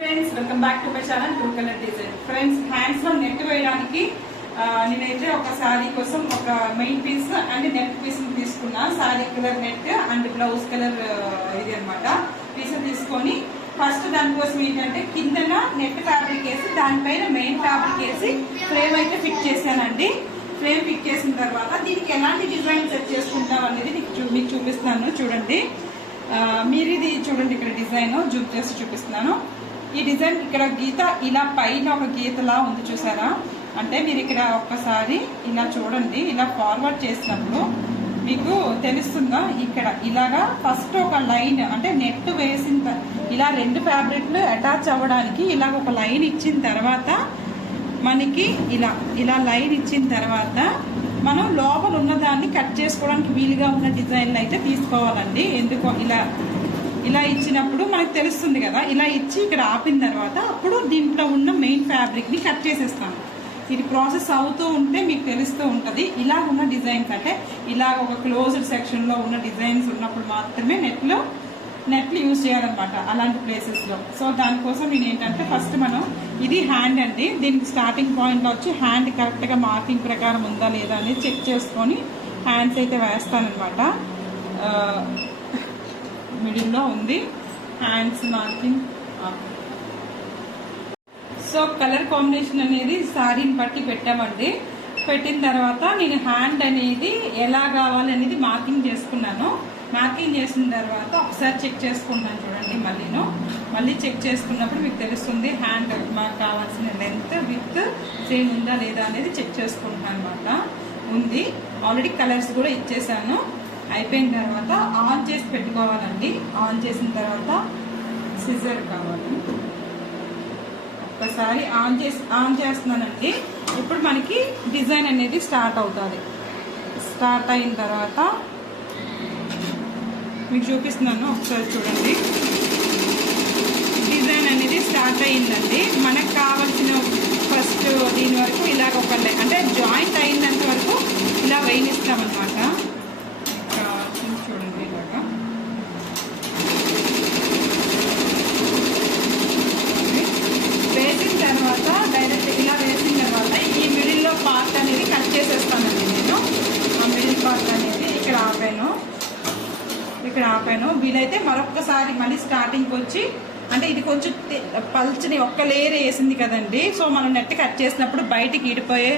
Friends welcome back to my channel two colour design. Friends hands లో net వేయడానికి నేనైతే ఒక శారీ కోసం ఒక main piece and net piece తీసుకున్నా. Sari colour net and blouse colour ఇది అనమాట పీస్ తీసుకొని ఫస్ట్ దానికోసం ఏంటంటే కిందన నెట్ ఫ్యాబ్రిక్ వేసి దానిపైన మెయిన్ ఫ్యాబ్రిక్ వేసి ఫ్రేమ్ అయితే ఫిట్ చేశానండి. ఫ్రేమ్ ఫిట్ చేసిన తర్వాత దీనికి ఎలాంటి డిజైన్ సెట్ చేసుకుంటాం అనేది మీకు చూపిస్తున్నాను. చూడండి, మీరు ఇది చూడండి, ఇక్కడ డిజైన్ జూమ్ చేసి చూపిస్తున్నాను. ఈ డిజైన్ ఇక్కడ గీత ఇలా పైన ఒక గీతలా ఉంది చూసారా, అంటే మీరు ఇక్కడ ఒక్కసారి ఇలా చూడండి. ఇలా ఫార్వర్డ్ చేసినప్పుడు మీకు తెలుస్తుందా, ఇక్కడ ఇలాగా ఫస్ట్ ఒక లైన్ అంటే నెట్ వేసిన ఇలా రెండు ఫ్యాబ్రిక్లు అటాచ్ అవ్వడానికి ఇలాగ ఒక లైన్ ఇచ్చిన తర్వాత మనకి ఇలా లైన్ ఇచ్చిన తర్వాత మనం లోపల ఉన్నదాన్ని కట్ చేసుకోవడానికి వీలుగా ఉన్న డిజైన్లు అయితే తీసుకోవాలండి. ఎందుకో ఇలా ఇచ్చినప్పుడు మనకు తెలుస్తుంది కదా. ఇలా ఇచ్చి ఇక్కడ ఆపిన తర్వాత అప్పుడు దీంట్లో ఉన్న మెయిన్ ఫ్యాబ్రిక్ ని కట్ చేసేస్తాను. ఇది ప్రాసెస్ అవుతూ ఉంటే మీకు తెలుస్తూ ఉంటుంది. ఇలా ఉన్న డిజైన్స్ అంటే ఇలా ఒక క్లోజ్డ్ సెక్షన్ లో ఉన్న డిజైన్స్ ఉన్నప్పుడు మాత్రమే నెట్లు యూజ్ చేయాలన్నమాట అలాంటి ప్లేసెస్ లో. సో దానికోసం నేను ఏంటంటే ఫస్ట్ మనం ఇది హ్యాండ్ అండి, దీనికి స్టార్టింగ్ పాయింట్ లో వచ్చి హ్యాండ్ కరెక్ట్ గా మార్కింగ్ ప్రకారం ఉందా లేదా అనేది చెక్ చేసుకొని హ్యాండ్స్ అయితే వేస్తానన్నమాట. మిడిల్లో ఉంది hands marking. So colour combination అనేది శారీని బట్టి పెట్టామండి. పెట్టిన తర్వాత నేను హ్యాండ్ అనేది ఎలా కావాలి అనేది మార్కింగ్ చేసుకున్నాను. మార్కింగ్ చేసిన తర్వాత ఒకసారి చెక్ చేసుకుంటాను చూడండి. మళ్ళీ చెక్ చేసుకున్నప్పుడు మీకు తెలుస్తుంది హ్యాండ్ మాకు కావాల్సిన లెంత్ విత్ సేమ్ ఉందా లేదా అనేది చెక్ చేసుకుంటాను అనమాట. ఉంది, ఆల్రెడీ కలర్స్ కూడా ఇచ్చేసాను. అయిపోయిన తర్వాత ఆన్ చేసి పెట్టుకోవాలండి. ఆన్ చేసిన తర్వాత సిజర్ కావాలి. ఒక్కసారి ఆన్ చేస్తున్నానండి. ఇప్పుడు మనకి డిజైన్ అనేది స్టార్ట్ అవుతుంది. స్టార్ట్ అయిన తర్వాత మీకు చూపిస్తున్నాను, ఒకసారి చూడండి. డిజైన్ అనేది స్టార్ట్ అయిందండి. మనకు కావాల్సిన ఫస్ట్ దీని వరకు ఇలాగ ఒక అంటే జాయింట్ అయినంత వరకు ఇలా వేయిస్తామన్నమాట. చూడండి, ఇలాగా వేసిన తర్వాత డైరెక్ట్ ఇలా వేసిన తర్వాత ఈ మిడిల్లో పార్ట్ అనేది కట్ చేసేస్తానండి. నేను ఆ మిడిల్ పార్ట్ అనేది ఇక్కడ ఆపాను. వీలైతే మరొక్కసారి మళ్ళీ స్టార్టింగ్కి వచ్చి, అంటే ఇది కొంచెం పల్చని ఒక్క లేయర్ వేసింది కదండి. సో మనం నెట్ కట్ చేసినప్పుడు బయటికి ఇడిపోయే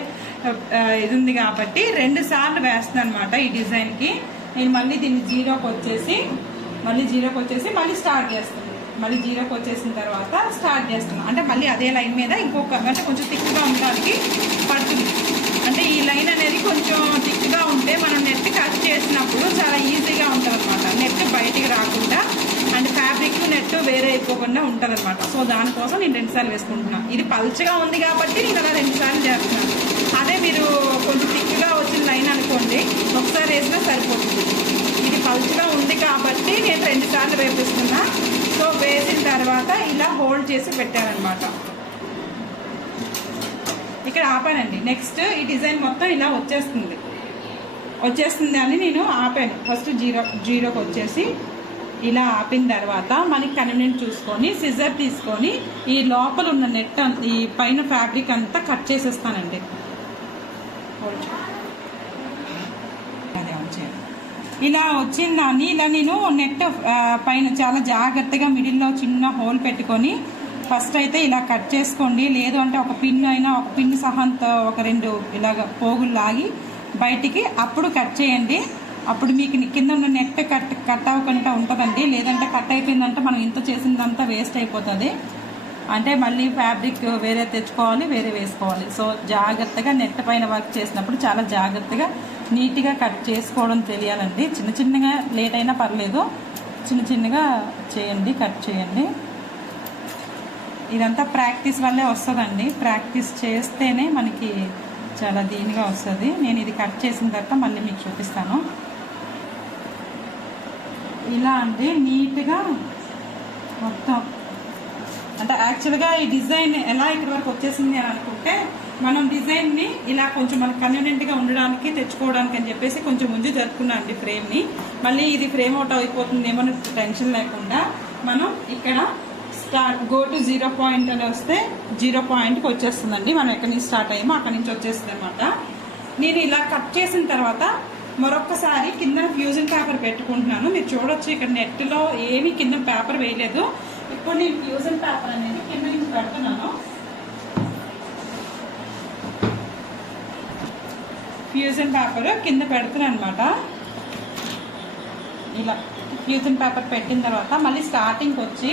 ఇది ఉంది కాబట్టి 2 సార్లు వేస్తున్నాను అనమాట ఈ డిజైన్కి. నేను మళ్ళీ దీన్ని జీరోకి వచ్చేసి మళ్ళీ స్టార్ట్ చేస్తాను. మళ్ళీ జీరోకి వచ్చేసిన తర్వాత స్టార్ట్ చేస్తున్నాను. అంటే మళ్ళీ అదే లైన్ మీద ఇంకొక అంటే కొంచెం థిక్గా ఉండడానికి పడుతుంది. అంటే ఈ లైన్ అనేది కొంచెం థిక్గా ఉంటే మనం నెట్ కట్ చేసినప్పుడు చాలా ఈజీగా ఉంటుంది అనమాట. నెట్ బయటికి రాకుండా అండ్ ఫ్యాబ్రిక్ నెట్ వేరే అయిపోకుండా ఉంటుంది అనమాట. సో దానికోసం నేను 2 సార్లు వేసుకుంటున్నాను. ఇది పల్చగా ఉంది కాబట్టి నేను అలా 2 సార్లు చేస్తున్నాను. అదే మీరు కొంచెం థిక్గా వచ్చిన లైన్ అనుకోండి, ఒకసారి వేసినా సరిపోతుంది. ఇది పల్చగా ఉంది కాబట్టి నేను 2 సార్లు వేపిస్తున్నా. సో వేసిన తర్వాత ఇలా హోల్డ్ చేసి పెట్టానమాట. ఇక్కడ ఆపానండి. నెక్స్ట్ ఈ డిజైన్ మొత్తం ఇలా వచ్చేస్తుంది అని నేను ఆపాను. ఫస్ట్ జీరోకి వచ్చేసి ఇలా ఆపిన తర్వాత మనకి కన్వీనియంట్ చూసుకొని సిజర్ తీసుకొని ఈ లోపల ఉన్న నెట్ ఈ పైన ఫ్యాబ్రిక్ అంతా కట్ చేసేస్తానండి. ఇలా వచ్చిన దాన్ని ఇలా నేను నెట్ పైన చాలా జాగ్రత్తగా మిడిల్లో చిన్న హోల్ పెట్టుకొని ఫస్ట్ అయితే ఇలా కట్ చేసుకోండి. లేదు అంటే ఒక పిన్ సహాయంతో ఒక 2 ఇలాగ పోగులు లాగి బయటికి అప్పుడు కట్ చేయండి. అప్పుడు మీకు కింద ఉన్న నెట్ కట్ అవ్వకుండా ఉంటుందండి. లేదంటే కట్ అయిపోయిందంటే మనం ఇంత చేసిందంతా వేస్ట్ అయిపోతుంది. అంటే మళ్ళీ ఫ్యాబ్రిక్ వేరే తెచ్చుకోవాలి, వేరే వేసుకోవాలి. సో జాగ్రత్తగా నెట్ పైన వర్క్ చేసినప్పుడు చాలా జాగ్రత్తగా నీట్గా కట్ చేసుకోవడం తెలియాలండి. చిన్నగా లేట్ అయినా పర్లేదు, చిన్నగా చేయండి, కట్ చేయండి. ఇదంతా ప్రాక్టీస్ వల్లే వస్తుందండి. ప్రాక్టీస్ చేస్తేనే మనకి చాలా దీనిగా వస్తుంది. నేను ఇది కట్ చేసిన తర్వాత మళ్ళీ మీకు చూపిస్తాను. ఇలా అంటే నీట్గా మొత్తం అంటే యాక్చువల్గా ఈ డిజైన్ ఎలా ఇక్కడ వరకు వచ్చేసింది అని అనుకుంటే మనం డిజైన్ని ఇలా కొంచెం మనకు కన్వీనియంట్గా ఉండడానికి తెచ్చుకోవడానికి అని చెప్పేసి కొంచెం ముందు జరుపుకున్నాం అండి ఫ్రేమ్ని. మళ్ళీ ఇది ఫ్రేమ్ అవుట్ అయిపోతుంది ఏమన్నా టెన్షన్ లేకుండా మనం ఇక్కడ గో టు 0 పాయింట్ అని వస్తే 0 పాయింట్కి వచ్చేస్తుందండి. మనం ఎక్కడి నుంచి స్టార్ట్ అయ్యామో అక్కడి నుంచి వచ్చేస్తుంది అనమాట. నేను ఇలా కట్ చేసిన తర్వాత మరొక్కసారి కింద ఫ్యూజన్ పేపర్ పెట్టుకుంటున్నాను. మీరు చూడొచ్చు ఇక్కడ నెట్లో ఏమీ కింద పేపర్ వేయలేదు. ఇప్పుడు నేను ఫ్యూజన్ పేపర్ అనేది కింద నుంచి పెడుతున్నాను. ఫ్యూజన్ పేపర్ కింద పెడుతున్నాను అనమాట. ఇలా ఫ్యూజన్ పేపర్ పెట్టిన తర్వాత మళ్ళీ స్టార్టింగ్కి వచ్చి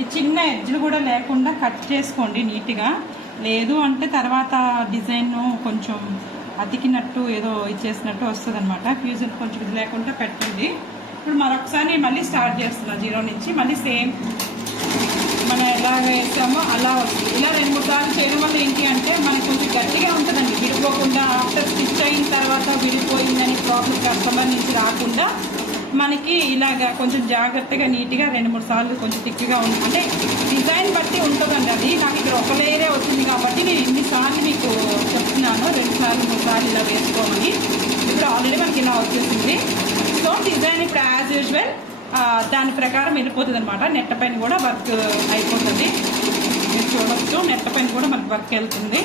ఈ చిన్న ఎడ్జ్లు కూడా లేకుండా కట్ చేసుకోండి నీట్గా. లేదు అంటే తర్వాత డిజైన్ కొంచెం అతికినట్టు ఏదో ఇచ్చేసినట్టు వస్తుంది అనమాట. ఫ్యూజన్ కొంచెం ఇది లేకుండా పెట్టండి. ఇప్పుడు మరొకసారి మళ్ళీ స్టార్ట్ చేస్తున్నాను 0 నుంచి. మళ్ళీ సేమ్ మనం ఎలా వేసామో అలా వస్తుంది. ఇలా 2-3 సార్లు చేయడం వల్ల ఏంటి అంటే మనకి కొంచెం గట్టిగా ఉంటుందండి, విడిపోకుండా. ఆఫ్టర్ స్టిచ్ అయిన తర్వాత విడిపోయిందని ప్రాబ్లం కస్టమర్ నుంచి రాకుండా మనకి ఇలాగా కొంచెం జాగ్రత్తగా నీట్గా 2-3 సార్లు కొంచెం థిక్గా ఉంటుంది. అంటే డిజైన్ బట్టి ఉంటుందండి అది. నాకు ఇక్కడ ఒక లేయరే వచ్చింది కాబట్టి నేను ఇన్నిసార్లు మీకు చెప్తున్నాను, 2 సార్లు 3 సార్లు ఇలా వేసుకోమని. ఇప్పుడు ఆల్రెడీ మనకి ఇలా వచ్చేసింది. సో డిజైన్ ఇప్పుడు యాజ్ యూజువల్ దాని ప్రకారం వెళ్ళిపోతుంది అనమాట. నెట్ పైన కూడా వర్క్ అయిపోతుంది. మీరు చూడవచ్చు నెట్ పైన కూడా మనకి వర్క్ వెళ్తుంది.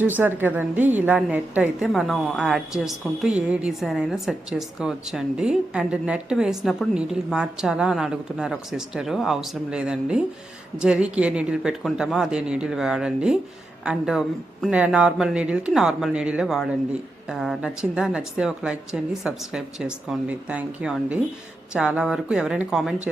చూసారు కదండి, ఇలా నెట్ అయితే మనం యాడ్ చేసుకుంటూ ఏ డిజైన్ అయినా సెట్ చేసుకోవచ్చు అండి. అండ్ నెట్ వేసినప్పుడు నీడిల్ మార్చాలా అని అడుగుతున్నారు ఒక సిస్టరు. అవసరం లేదండి, జరీకి ఏ నీడిల్ పెట్టుకుంటామో అదే నీడిల్ వాడండి. అండ్ నార్మల్ నీడిల్కి నార్మల్ నీడిలే వాడండి. నచ్చితే ఒక లైక్ చేయండి, సబ్స్క్రైబ్ చేసుకోండి. థ్యాంక్ యూ అండి. చాలా వరకు ఎవరైనా కామెంట్